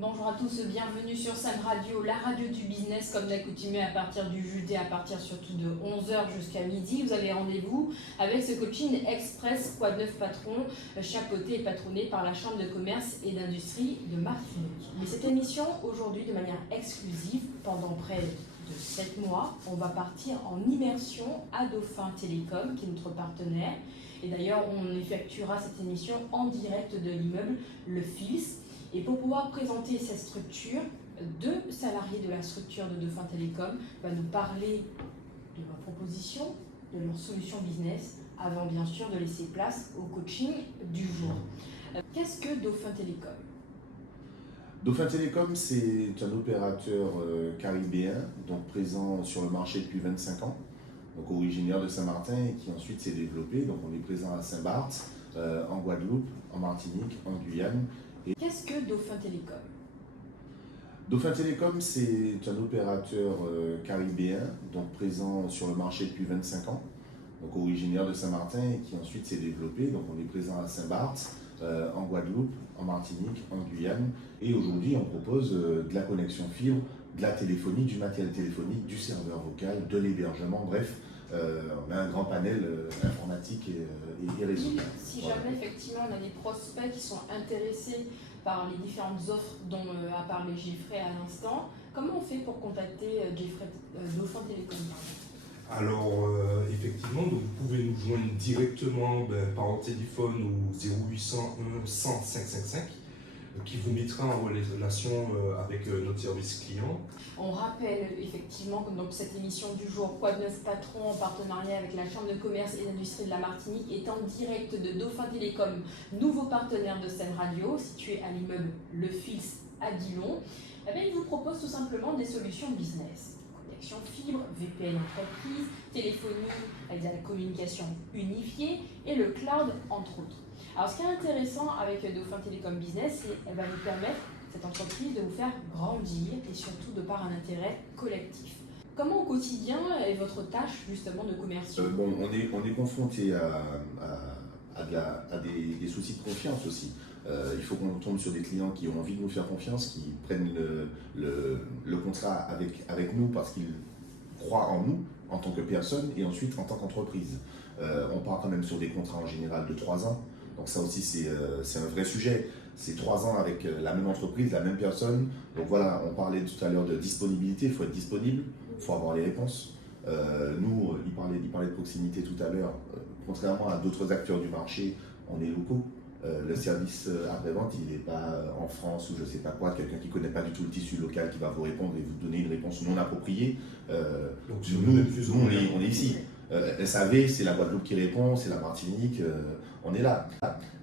Bonjour à tous, bienvenue sur Sam Radio, la radio du business, comme d'accoutumé à partir du jeudi, à partir surtout de 11 h jusqu'à midi. Vous avez rendez-vous avec ce coaching express Quoi de neuf patron, chapeauté et patronné par la Chambre de commerce et d'industrie de Martinique. Mais cette émission, aujourd'hui, de manière exclusive, pendant près de 7 mois, on va partir en immersion à Dauphin Télécom, qui est notre partenaire. Et d'ailleurs, on effectuera cette émission en direct de l'immeuble Le Fils. Et pour pouvoir présenter cette structure, deux salariés de la structure de Dauphin Télécom vont nous parler de leurs propositions, de leurs solutions business, avant bien sûr de laisser place au coaching du jour. Qu'est-ce que Dauphin Télécom ? Dauphin Télécom, c'est un opérateur caribéen, donc présent sur le marché depuis 25 ans, donc originaire de Saint-Martin et qui ensuite s'est développé. Donc on est présent à Saint-Barth, en Guadeloupe, en Martinique, en Guyane. Qu'est-ce que Dauphin Télécom ? Dauphin Télécom, c'est un opérateur caribéen, donc présent sur le marché depuis 25 ans, donc originaire de Saint-Martin et qui ensuite s'est développé. Donc on est présent à Saint-Barth, en Guadeloupe, en Martinique, en Guyane. Et aujourd'hui, on propose de la connexion fibre, de la téléphonie, du matériel téléphonique, du serveur vocal, de l'hébergement, bref. On a un grand panel informatique et réseau. Si jamais effectivement on a des prospects qui sont intéressés par les différentes offres dont a parlé Geoffrey à l'instant, comment on fait pour contacter Dauphin Télécom ? Alors, effectivement, donc vous pouvez nous joindre directement par téléphone au 0801 100 555 qui vous mettra en relation avec notre service client. On rappelle effectivement que donc, cette émission du jour Quoi de neuf patron en partenariat avec la Chambre de commerce et d'industrie de la Martinique est en direct de Dauphin Télécom, nouveau partenaire de Sam Radio, situé à l'immeuble Le Fils à Dillon. Il vous propose tout simplement des solutions business. Connexion fibre, VPN entreprise, téléphonie avec la communication unifiée et le cloud entre autres. Alors ce qui est intéressant avec Dauphin Télécom Business, c'est qu'elle va vous permettre, cette entreprise, de vous faire grandir et surtout de par un intérêt collectif. Comment au quotidien est votre tâche justement de commerciaux ? On est confronté à des soucis de confiance aussi. Il faut qu'on tombe sur des clients qui ont envie de nous faire confiance, qui prennent le contrat avec nous parce qu'ils croient en nous en tant que personne et ensuite en tant qu'entreprise. On part quand même sur des contrats en général de 3 ans. Donc ça aussi c'est un vrai sujet. C'est 3 ans avec la même entreprise, la même personne. Donc voilà, on parlait tout à l'heure de disponibilité, il faut être disponible, il faut avoir les réponses. Nous, il parlait de proximité tout à l'heure. Contrairement à d'autres acteurs du marché, on est locaux. Le service après-vente, il n'est pas en France ou je ne sais pas quoi, quelqu'un qui ne connaît pas du tout le tissu local qui va vous répondre et vous donner une réponse non appropriée. Donc nous on est ici. SAV, c'est la Guadeloupe qui répond, c'est la Martinique, on est là.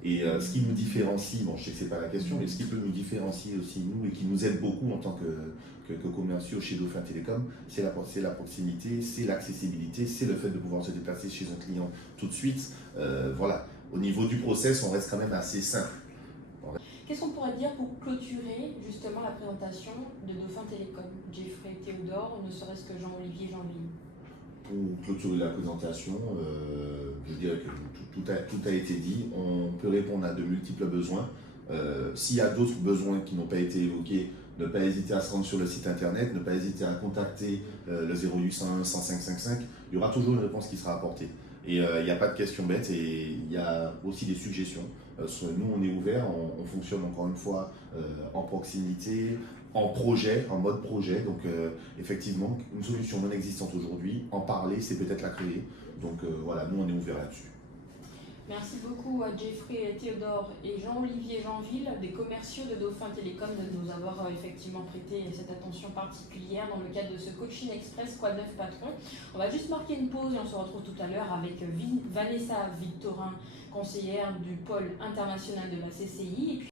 Et ce qui nous différencie, bon je sais que ce n'est pas la question, mais ce qui peut nous différencier aussi nous et qui nous aide beaucoup en tant que commerciaux chez Dauphin Télécom, c'est la proximité, c'est l'accessibilité, c'est le fait de pouvoir se déplacer chez un client tout de suite. Voilà. Au niveau du process, on reste quand même assez simple. Qu'est-ce qu'on pourrait dire pour clôturer justement la présentation de Dauphin Télécom ? Geoffrey, Théodore, ne serait-ce que Jean-Olivier, Jean-Louis. Pour clôturer la présentation, je dirais que tout a été dit. On peut répondre à de multiples besoins. S'il y a d'autres besoins qui n'ont pas été évoqués, ne pas hésiter à se rendre sur le site internet, ne pas hésiter à contacter le 0801 105 55. Il y aura toujours une réponse qui sera apportée. Et il n'y a pas de questions bêtes et il y a aussi des suggestions. Nous, on est ouvert, on fonctionne encore une fois en proximité, en projet, en mode projet. Donc effectivement, une solution non existante aujourd'hui, en parler, c'est peut-être la créer. Donc voilà, nous, on est ouvert là-dessus. Merci beaucoup à Geoffrey, Théodore et Jean-Olivier Jeanville, des commerciaux de Dauphin Télécom, de nous avoir effectivement prêté cette attention particulière dans le cadre de ce coaching express Quoi de neuf patron. On va juste marquer une pause et on se retrouve tout à l'heure avec Vanessa Victorin, conseillère du pôle international de la CCI. Et puis